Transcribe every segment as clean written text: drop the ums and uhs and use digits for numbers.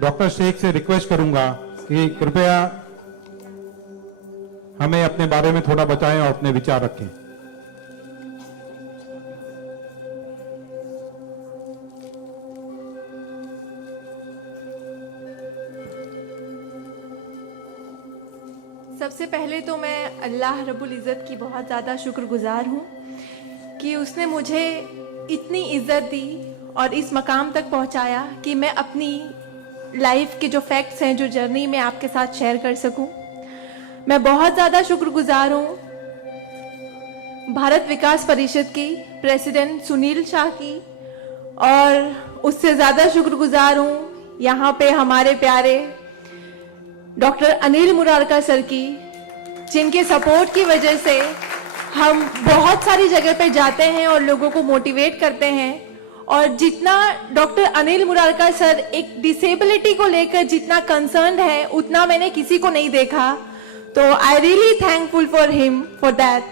Doctor Sheikh से request करूंगा कि कृपया हमें अपने बारे में थोड़ा बताएं और अपने विचार रखें। सबसे पहले तो मैं अल्लाह रब्बुल इज़्ज़त की बहुत ज़्यादा शुक्रगुजार हूँ कि उसने मुझे इतनी इज़्ज़त दी और इस मकाम तक पहुँचाया कि मैं अपनी लाइफ के जो फैक्ट्स हैं, जो जर्नी में आपके साथ शेयर कर सकूं। मैं बहुत ज़्यादा शुक्रगुजार हूँ भारत विकास परिषद की प्रेसिडेंट सुनील शाह की, और उससे ज़्यादा शुक्रगुजार हूँ यहाँ पे हमारे प्यारे डॉक्टर अनिल मुरारका सर की, जिनके सपोर्ट की वजह से हम बहुत सारी जगह पे जाते हैं और लोगों को मोटिवेट करते हैं। और जितना डॉक्टर अनिल मुरारका सर एक डिसेबिलिटी को लेकर जितना कंसर्न्ड है, उतना मैंने किसी को नहीं देखा। तो I really thankful for him for that.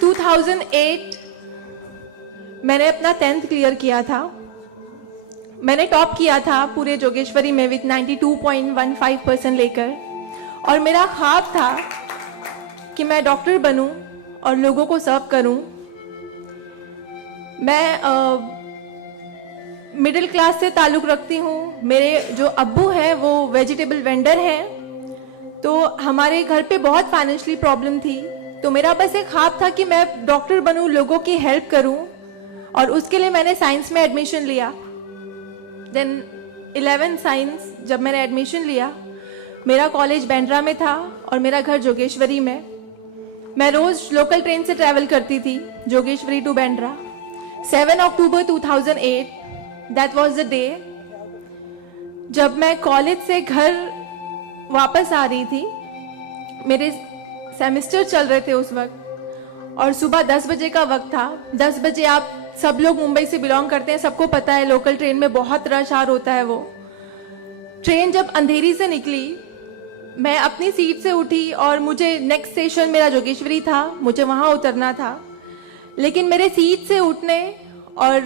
2008 मैंने अपना 10th क्लियर किया था। मैंने टॉप किया था पूरे जोगेश्वरी में विद 92.15% लेकर, और मेरा ख्वाब था कि मैं डॉक्टर बनूं और लोगों को सर्व करूं। मैं मिडिल क्लास से ताल्लुक़ रखती हूँ। मेरे जो अब्बू हैं वो वेजिटेबल वेंडर हैं, तो हमारे घर पे बहुत फाइनेंशियली प्रॉब्लम थी। तो मेरा बस एक ख्वाब था कि मैं डॉक्टर बनूं, लोगों की हेल्प करूं, और उसके लिए मैंने साइंस में एडमिशन लिया। देन 11th साइंस जब मैंने एडमिशन लिया, मेरा कॉलेज बैंड्रा में था और मेरा घर जोगेश्वरी में। मैं रोज़ लोकल ट्रेन से ट्रैवल करती थी Jogeshwari to Bandra. 7 October 2008 that was the day जब मैं कॉलेज से घर वापस आ रही थी। मेरे सेमेस्टर चल रहे थे उस वक्त, और सुबह 10 बजे का वक्त था। 10 बजे आप सब लोग मुंबई से बिलोंग करते हैं, सबको पता है लोकल ट्रेन में बहुत रश आर होता है। वो ट्रेन जब अंधेरी से निकली, मैं अपनी सीट से उठी और मुझे नेक्स्ट स्टेशन मेरा जोगेश्वरी था, मुझे वहाँ उतरना था। लेकिन मेरे सीट से उठने और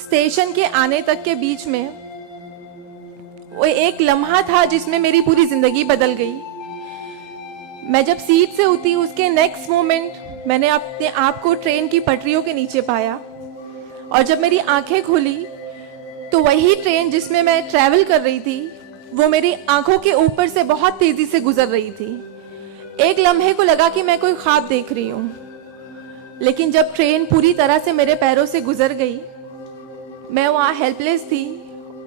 स्टेशन के आने तक के बीच में वो एक लम्हा था जिसमें मेरी पूरी जिंदगी बदल गई। मैं जब सीट से उठी, उसके नेक्स्ट मोमेंट मैंने अपने आप को ट्रेन की पटरियों के नीचे पाया, और जब मेरी आंखें खुली तो वही ट्रेन जिसमें मैं ट्रैवल कर रही थी वो मेरी आंखों के ऊपर से बहुत तेजी से गुजर रही थी। एक लम्हे को लगा कि मैं कोई ख्वाब देख रही हूँ, लेकिन जब ट्रेन पूरी तरह से मेरे पैरों से गुजर गई, मैं वहाँ हेल्पलेस थी।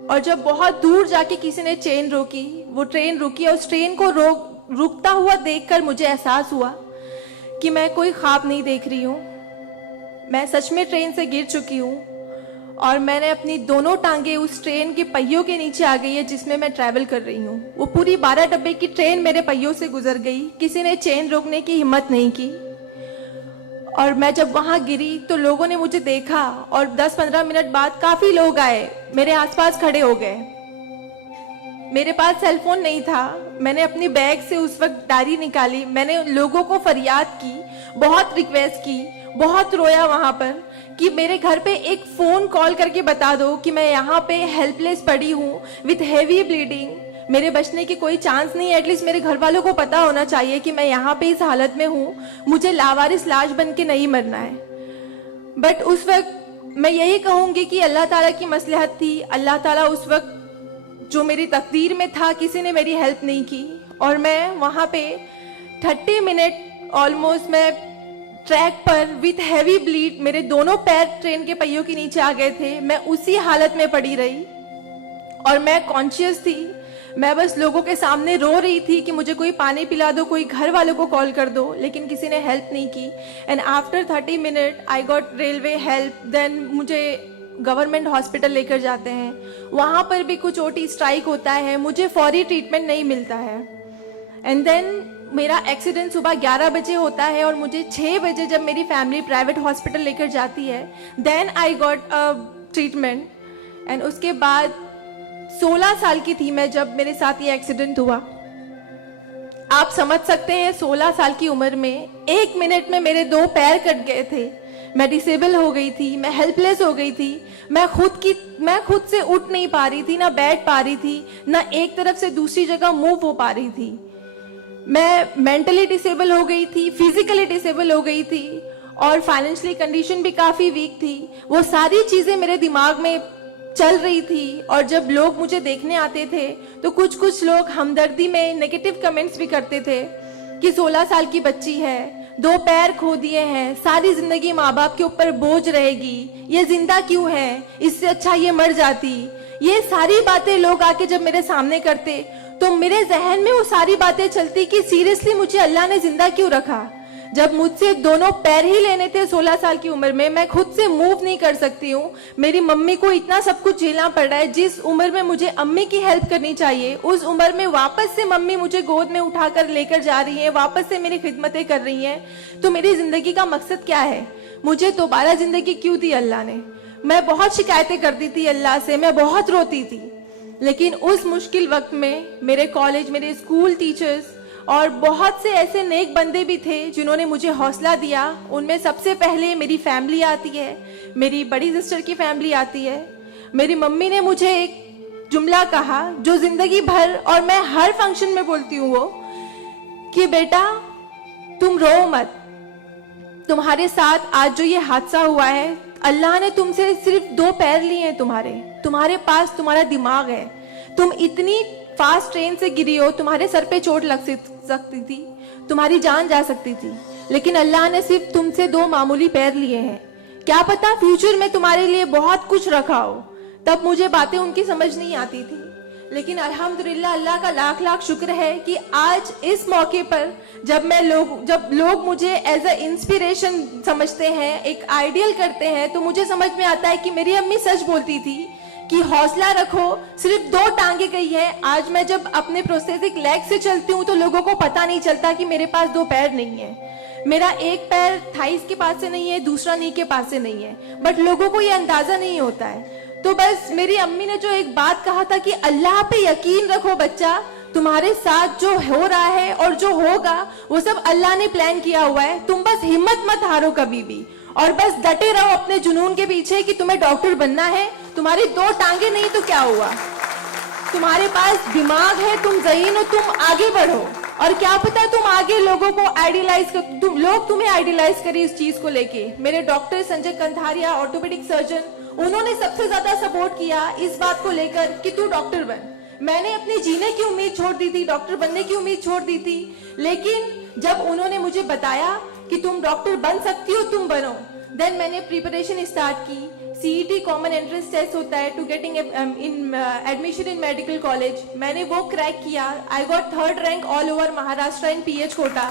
और जब बहुत दूर जाके किसी ने चेन रोकी, वो ट्रेन रुकी, और उस ट्रेन को रुकता हुआ देखकर मुझे एहसास हुआ कि मैं कोई ख्वाब नहीं देख रही हूँ, मैं सच में ट्रेन से गिर चुकी हूँ, और मैंने अपनी दोनों टांगे उस ट्रेन के पहियों के नीचे आ गई है जिसमें मैं ट्रैवल कर रही हूँ। वो पूरी 12 डब्बे की ट्रेन मेरे पहियों से गुजर गई, किसी ने चेन रोकने की हिम्मत नहीं की। और मैं जब वहाँ गिरी तो लोगों ने मुझे देखा, और 10-15 मिनट बाद काफ़ी लोग आए, मेरे आसपास खड़े हो गए। मेरे पास सेलफोन नहीं था। मैंने अपनी बैग से उस वक्त डायरी निकाली, मैंने लोगों को फरियाद की, बहुत रिक्वेस्ट की, बहुत रोया वहाँ पर कि मेरे घर पे एक फ़ोन कॉल करके बता दो कि मैं यहाँ पे हेल्पलेस पड़ी हूँ विथ हैवी ब्लीडिंग, मेरे बचने की कोई चांस नहीं है। एटलीस्ट मेरे घर वालों को पता होना चाहिए कि मैं यहाँ पे इस हालत में हूँ, मुझे लावारिस लाश बन के नहीं मरना है। बट उस वक्त मैं यही कहूँगी कि अल्लाह ताला की मसलहत थी। अल्लाह ताला उस वक्त जो मेरी तकदीर में था, किसी ने मेरी हेल्प नहीं की, और मैं वहाँ पे 30 मिनट ऑलमोस्ट मैं ट्रैक पर विथ हैवी ब्लीड, मेरे दोनों पैर ट्रेन के पहियों के नीचे आ गए थे। मैं उसी हालत में पड़ी रही और मैं कॉन्शियस थी। मैं बस लोगों के सामने रो रही थी कि मुझे कोई पानी पिला दो, कोई घर वालों को कॉल कर दो, लेकिन किसी ने हेल्प नहीं की। And after 30 minute I got railway help. Then मुझे गवर्नमेंट हॉस्पिटल लेकर जाते हैं, वहाँ पर भी कुछ ओटी स्ट्राइक होता है, मुझे फौरी ट्रीटमेंट नहीं मिलता है। एंड देन मेरा एक्सीडेंट सुबह 11 बजे होता है, और मुझे 6 बजे जब मेरी फैमिली प्राइवेट हॉस्पिटल लेकर जाती है, then I got treatment. And उसके बाद 16 साल की थी मैं जब मेरे साथ ये एक्सीडेंट हुआ। आप समझ सकते हैं 16 साल की उम्र में 1 मिनट में मेरे 2 पैर कट गए थे, मैं डिसेबल हो गई थी, मैं हेल्पलेस हो गई थी, मैं खुद से उठ नहीं पा रही थी, ना बैठ पा रही थी, ना एक तरफ से दूसरी जगह मूव हो पा रही थी। मैं मेंटली डिसेबल हो गई थी, फिजिकली डिसेबल हो गई थी और फाइनेंशियली कंडीशन भी काफी वीक थी। वो सारी चीजें मेरे दिमाग में चल रही थी और जब लोग मुझे देखने आते थे तो कुछ लोग हमदर्दी में नेगेटिव कमेंट्स भी करते थे कि 16 साल की बच्ची है, 2 पैर खो दिए हैं, सारी जिंदगी माँ बाप के ऊपर बोझ रहेगी, ये जिंदा क्यों है, इससे अच्छा ये मर जाती। ये सारी बातें लोग आके जब मेरे सामने करते तो मेरे जहन में वो सारी बातें चलती कि सीरियसली मुझे अल्लाह ने जिंदा क्यों रखा। जब मुझसे दोनों पैर ही लेने थे 16 साल की उम्र में, मैं खुद से मूव नहीं कर सकती हूँ, मेरी मम्मी को इतना सब कुछ झेलना पड़ रहा है। जिस उम्र में मुझे अम्मी की हेल्प करनी चाहिए उस उम्र में वापस से मम्मी मुझे गोद में उठाकर लेकर जा रही है, वापस से मेरी खिदमतें कर रही हैं। तो मेरी जिंदगी का मकसद क्या है? मुझे दोबारा जिंदगी क्यों दी अल्लाह ने? मैं बहुत शिकायतें करती थी अल्लाह से, मैं बहुत रोती थी, लेकिन उस मुश्किल वक्त में मेरे कॉलेज, मेरे स्कूल टीचर्स और बहुत से ऐसे नेक बंदे भी थे जिन्होंने मुझे हौसला दिया। उनमें सबसे पहले मेरी फैमिली आती है, मेरी बड़ी सिस्टर की फैमिली आती है। मेरी मम्मी ने मुझे एक जुमला कहा जो जिंदगी भर और मैं हर फंक्शन में बोलती हूँ, वो कि बेटा तुम रो मत, तुम्हारे साथ आज जो ये हादसा हुआ है, अल्लाह ने तुमसे सिर्फ 2 पैर लिए हैं, तुम्हारे पास तुम्हारा दिमाग है, तुम इतनी फास्ट ट्रेन से गिरी हो, तुम्हारे सर पे चोट लग सकती थी, तुम्हारी जान जा सकती थी, लेकिन अल्लाह ने सिर्फ तुमसे 2 मामूली पैर लिए हैं। क्या पता फ्यूचर में तुम्हारे लिए बहुत कुछ रखा हो। तब मुझे बातें उनकी समझ नहीं आती थी, लेकिन अल्हम्दुलिल्लाह अल्लाह का लाख लाख शुक्र है कि आज इस मौके पर जब लोग मुझे एज अ इंस्पिरेशन समझते हैं, एक आइडियल करते हैं, तो मुझे समझ में आता है कि मेरी अम्मी सच बोलती थी कि हौसला रखो, सिर्फ 2 टांगे गई है। आज मैं जब अपने प्रोस्थेटिक लेग से चलती हूँ तो लोगों को पता नहीं चलता कि मेरे पास 2 पैर नहीं है। मेरा एक पैर थाइस के पास से नहीं है, दूसरा नी के पास से नहीं है, बट लोगों को ये अंदाजा नहीं होता है। तो बस मेरी अम्मी ने जो एक बात कहा था कि अल्लाह पे यकीन रखो बच्चा, तुम्हारे साथ जो हो रहा है और जो होगा वो सब अल्लाह ने प्लान किया हुआ है, तुम बस हिम्मत मत हारो कभी भी और बस डटे रहो अपने जुनून के पीछे कि तुम्हें डॉक्टर बनना है। तुम्हारी 2 टांगे नहीं तो क्या हुआ, तुम्हारे पास दिमाग है, तुम ज़हीन हो, तुम आगे बढ़ो। और क्या पता तुम आगे लोगों को आइडियलाइज कर, लोग तुम्हें आइडियलाइज करें इस चीज को लेके। मेरे doctor Sanjay Kantharia, orthopaedic surgeon, उन्होंने सबसे ज्यादा सपोर्ट किया इस बात को लेकर कि तू डॉक्टर बन। मैंने अपनी जीने की उम्मीद छोड़ दी थी, डॉक्टर बनने की उम्मीद छोड़ दी थी, लेकिन जब उन्होंने मुझे बताया कि तुम डॉक्टर बन सकती हो, तुम बनो, देन मैंने प्रिपरेशन स्टार्ट की। CET कॉमन एंट्रेंस टेस्ट होता है to getting in admission in medical college, मैंने वो क्रैक किया। I got 3rd rank all over Maharashtra in PH quota.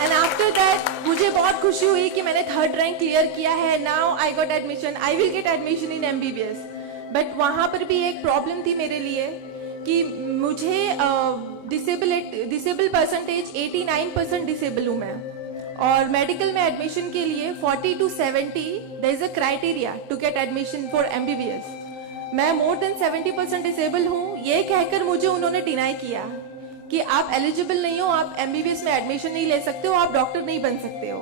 And after that मुझे बहुत खुशी हुई कि मैंने 3rd रैंक क्लियर किया है। Now I got admission, I will get admission in MBBS। But वहां पर भी एक प्रॉब्लम थी मेरे लिए कि मुझे डिसेबल परसेंटेज 89% डिसेबल हूँ मैं, और मेडिकल में एडमिशन के लिए 40 to 70 there is a criteria to get admission for MBBS। मैं मोर देन 70% डिसेबल हूँ, ये कहकर मुझे उन्होंने डिनाई किया कि आप एलिजिबल नहीं हो, आप MBBS में एडमिशन नहीं ले सकते हो, आप डॉक्टर नहीं बन सकते हो।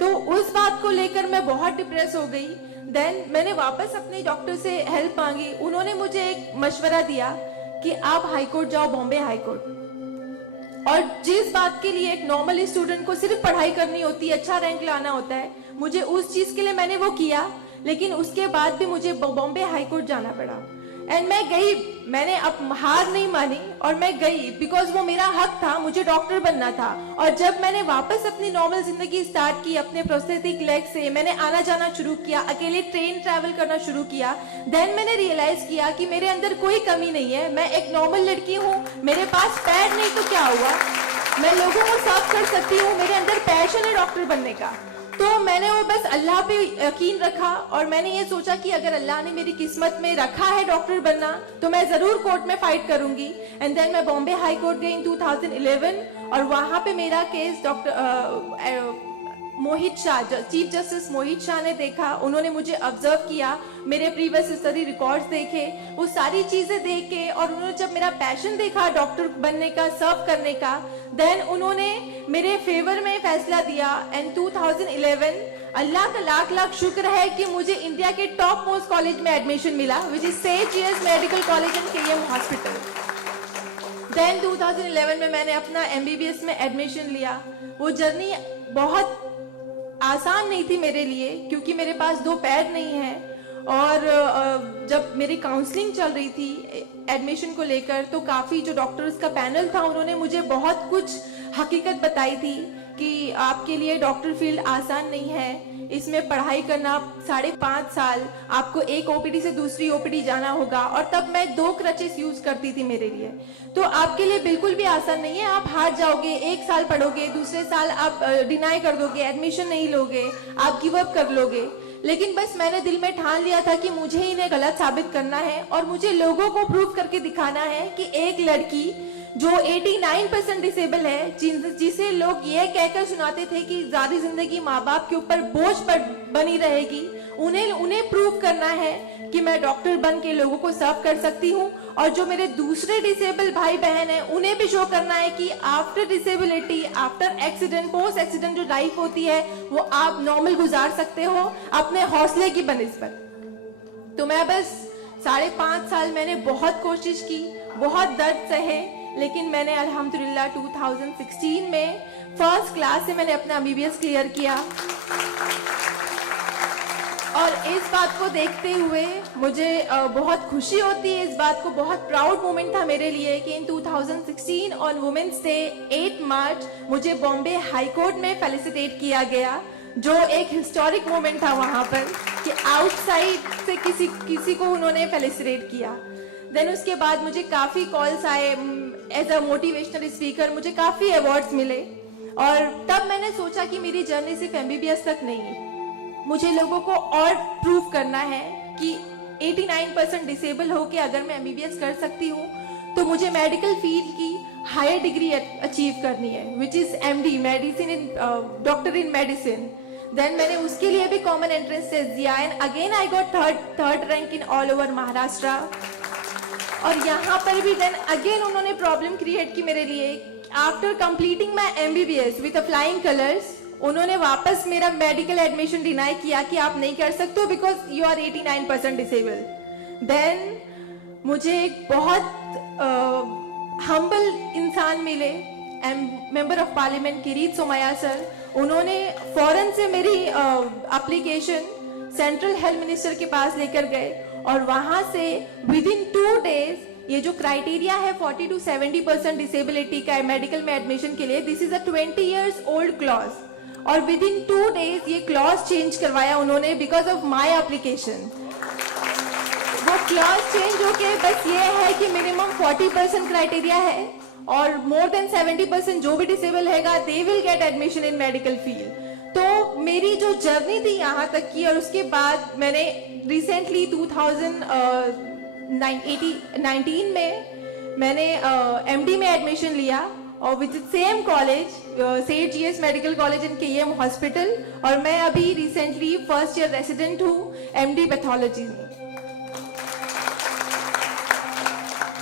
तो उस बात को लेकर मैं बहुत डिप्रेस हो गई। देन मैंने वापस अपने डॉक्टर से हेल्प मांगी, उन्होंने मुझे एक मशवरा दिया कि आप हाईकोर्ट जाओ, बॉम्बे हाईकोर्ट। और जिस बात के लिए एक नॉर्मल स्टूडेंट को सिर्फ पढ़ाई करनी होती है, अच्छा रैंक लाना होता है, मुझे उस चीज के लिए मैंने वो किया, लेकिन उसके बाद भी मुझे बॉम्बे हाईकोर्ट जाना पड़ा। एंड मैं गई, मैंने अब हार नहीं मानी और मैं गई, बिकॉज वो मेरा हक था, मुझे डॉक्टर बनना था। और जब मैंने वापस अपनी नॉर्मल जिंदगी स्टार्ट की अपने प्रोस्थेटिक लेग से, मैंने आना जाना शुरू किया, अकेले ट्रेन ट्रैवल करना शुरू किया, देन मैंने रियलाइज किया कि मेरे अंदर कोई कमी नहीं है, मैं एक नॉर्मल लड़की हूँ, मेरे पास पैर नहीं तो क्या हुआ, मैं लोगों को सर्व कर सकती हूँ, मेरे अंदर पैशन है डॉक्टर बनने का। तो मैंने वो बस अल्लाह पे यकीन रखा और मैंने ये सोचा कि अगर अल्लाह ने मेरी किस्मत में रखा है डॉक्टर बनना तो मैं जरूर कोर्ट में फाइट करूंगी। एंड देन मैं बॉम्बे हाई कोर्ट गई इन 2011 और वहां पे मेरा केस मोहित शाह, चीफ जस्टिस मोहित शाह ने देखा, उन्होंने मुझे ऑब्जर्व किया, मेरे प्रीवियस स्टडी रिकॉर्ड्स देखे, वो सारी चीजें देख के, और उन्होंने जब मेरा पैशन देखा डॉक्टर बनने का, सर्व करने का, देन उन्होंने मेरे फेवर में फैसला दिया। एंड 2011 अल्लाह का लाख लाख शुक्र है कि मुझे इंडिया के टॉप मोस्ट कॉलेज में एडमिशन मिला, which is Saint GS medical college and KM hospital. Then 2011 में मैंने अपना एमबीबीएस में एडमिशन लिया। वो जर्नी बहुत आसान नहीं थी मेरे लिए, क्योंकि मेरे पास दो पैर नहीं है, और जब मेरी काउंसलिंग चल रही थी एडमिशन को लेकर, तो काफी जो डॉक्टर्स का पैनल था उन्होंने मुझे बहुत कुछ हकीकत बताई थी कि आपके लिए डॉक्टर फील्ड आसान नहीं है, इसमें पढ़ाई करना 5.5 साल, आपको एक ओपीडी से दूसरी ओपीडी जाना होगा, और तब मैं 2 क्रचेस यूज करती थी मेरे लिए, तो आपके लिए बिल्कुल भी आसान नहीं है, आप हार जाओगे, 1 साल पढ़ोगे, दूसरे साल आप डिनाई कर दोगे, एडमिशन नहीं लोगे, आप गिव अप कर लोगे। लेकिन बस मैंने दिल में ठान लिया था कि मुझे इन्हें गलत साबित करना है, और मुझे लोगों को प्रूव करके दिखाना है कि एक लड़की जो 89% डिसेबल है, जिसे लोग ये कहकर सुनाते थे कि सारी जिंदगी माँ बाप के ऊपर बोझ पर बनी रहेगी, उन्हें प्रूव करना है कि मैं डॉक्टर बन के लोगों को सर्व कर सकती हूँ। और जो मेरे दूसरे डिसेबल भाई बहन हैं, उन्हें भी शो करना है कि after disability, after accident, post accident जो लाइफ होती है वो आप नॉर्मल गुजार सकते हो अपने हौसले की बनिस्बत। तो मैं बस 5.5 साल मैंने बहुत कोशिश की, बहुत दर्द सहे, लेकिन मैंने अल्हम्दुलिल्लाह 2016 में फर्स्ट क्लास से मैंने अपना एमबीबीएस क्लियर किया। और इस बात को देखते हुए मुझे बहुत खुशी होती है, इस बात को बहुत प्राउड मोमेंट था मेरे लिए कि इन 2016 ऑन वुमेन्स डे 8 मार्च मुझे बॉम्बे हाई कोर्ट में फेलिसिटेट किया गया, जो एक हिस्टोरिक मोमेंट था वहां पर कि आउटसाइड से किसी को उन्होंने फेलिसिटेट किया। देन उसके बाद मुझे काफी कॉल्स आए एज अ मोटिवेशनल स्पीकर, मुझे काफी अवार्ड्स मिले, और तब मैंने सोचा कि मेरी जर्नी सिर्फ एमबीबीएस तक नहीं है, मुझे लोगों को और प्रूव करना है कि 89% डिसेबल होके अगर मैं एमबीबीएस कर सकती हूँ, तो मुझे मेडिकल फील्ड की हायर डिग्री अचीव करनी है, which is MD, medicine in doctor in medicine. Then मैंने उसके लिए भी कॉमन एंट्रेंस टेस्ट दिया, and again I got third rank in all over Maharashtra. और यहाँ पर भी देन अगेन उन्होंने प्रॉब्लम क्रिएट की मेरे लिए। After completing my MBBS with flying colours, उन्होंने वापस मेरा मेडिकल एडमिशन डिनाई किया कि आप नहीं कर सकते हो बिकॉज यू आर 89% डिसेबल। देन मुझे एक बहुत हम्बल इंसान मिले, member of parliament Kirit Somaiya sir, उन्होंने फौरन से मेरी एप्लीकेशन सेंट्रल हेल्थ मिनिस्टर के पास लेकर गए, और वहां से विद इन 2 डेज ये जो क्राइटेरिया है 40 to 70% डिसेबिलिटी का मेडिकल में एडमिशन के लिए, this is a 20 years old clause, और विद इन 2 डेज ये क्लॉज चेंज करवाया उन्होंने बिकॉज ऑफ माई एप्लीकेशन। वो क्लॉज चेंज होके बस ये है कि मिनिमम 40% क्राइटेरिया है, और मोर देन 70% जो भी डिसेबल हैगा they will get admission in medical field. तो मेरी जो जर्नी थी यहाँ तक की, और उसके बाद मैंने रिसेंटली 2019 में मैंने एमडी में एडमिशन लिया, और with same college Saint GS medical college and KM hospital, और मैं अभी रिसेंटली फर्स्ट ईयर रेसिडेंट हूँ एमडी पैथोलॉजी में।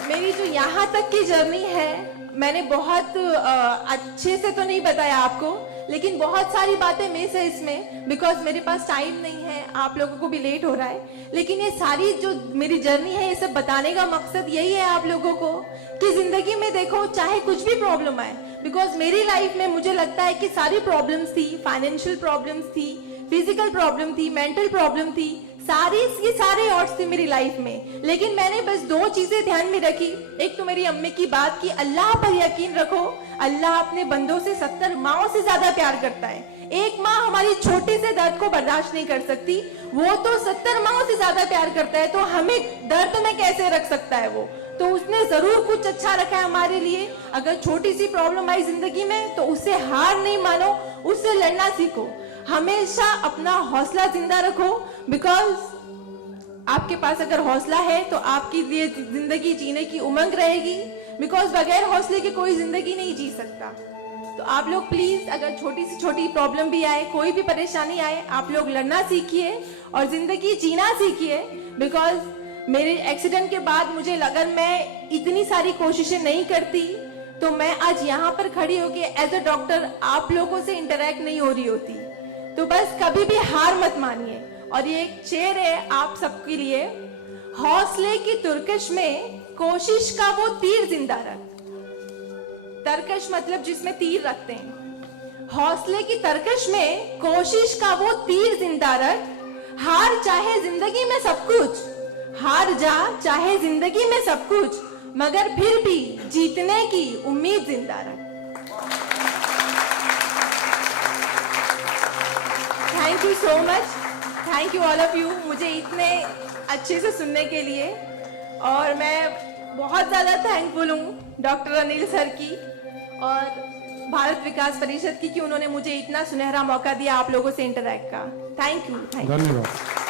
मेरी जो यहाँ तक की जर्नी है, मैंने बहुत अच्छे से तो नहीं बताया आपको, लेकिन बहुत सारी बातें मिस है इसमें बिकॉज मेरे पास टाइम नहीं है, आप लोगों को भी लेट हो रहा है। लेकिन ये सारी जो मेरी जर्नी है, ये सब बताने का मकसद यही है आप लोगों को कि जिंदगी में देखो चाहे कुछ भी प्रॉब्लम आए, बिकॉज मेरी लाइफ में मुझे लगता है कि सारी प्रॉब्लम्स थी, फाइनेंशियल प्रॉब्लम्स थी, फिजिकल प्रॉब्लम थी, मेंटल प्रॉब्लम थी, सारे ऑड्स थे मेरी लाइफ में, लेकिन मैंने बस 2 चीजें ध्यान में रखी। एक तो मेरी अम्मी की बात कि अल्लाह पर यकीन रखो, अल्लाह अपने बंदों से 70 माओं से ज्यादा प्यार करता है। एक माँ हमारी छोटे से दर्द को बर्दाश्त नहीं कर सकती, वो तो 70 माओं से ज्यादा प्यार करता है, तो हमें दर्द में कैसे रख सकता है वो? तो उसने जरूर कुछ अच्छा रखा है हमारे लिए। अगर छोटी सी प्रॉब्लम आई जिंदगी में तो उससे हार नहीं मानो, उससे लड़ना सीखो, हमेशा अपना हौसला जिंदा रखो, बिकॉज आपके पास अगर हौसला है तो आपकी लिए जिंदगी जीने की उमंग रहेगी, बिकॉज बगैर हौसले के कोई जिंदगी नहीं जी सकता। तो आप लोग प्लीज, अगर छोटी से छोटी प्रॉब्लम भी आए, कोई भी परेशानी आए, आप लोग लड़ना सीखिए और जिंदगी जीना सीखिए। बिकॉज मेरे एक्सीडेंट के बाद मुझे लगा मैं इतनी सारी कोशिशें नहीं करती तो मैं आज यहाँ पर खड़ी होके एज अ डॉक्टर आप लोगों से इंटरेक्ट नहीं हो रही होती। तो बस कभी भी हार मत मानिए। और ये एक शेर है आप सबके लिए, हौसले की तुर्कश में कोशिश का वो तीर जिंदा रख। तरकश मतलब जिसमें तीर रखते हैं। हौसले की तरकश में कोशिश का वो तीर जिंदा रख। हार चाहे जिंदगी में सब कुछ, हार जा चाहे जिंदगी में सब कुछ, मगर फिर भी जीतने की उम्मीद जिंदा रख। Thank you so much, thank you all of you मुझे इतने अच्छे से सुनने के लिए। और मैं बहुत ज्यादा थैंकफुल हूँ डॉक्टर अनिल सर की और भारत विकास परिषद की कि उन्होंने मुझे इतना सुनहरा मौका दिया आप लोगों से इंटरैक्ट का। Thank you. धन्यवाद।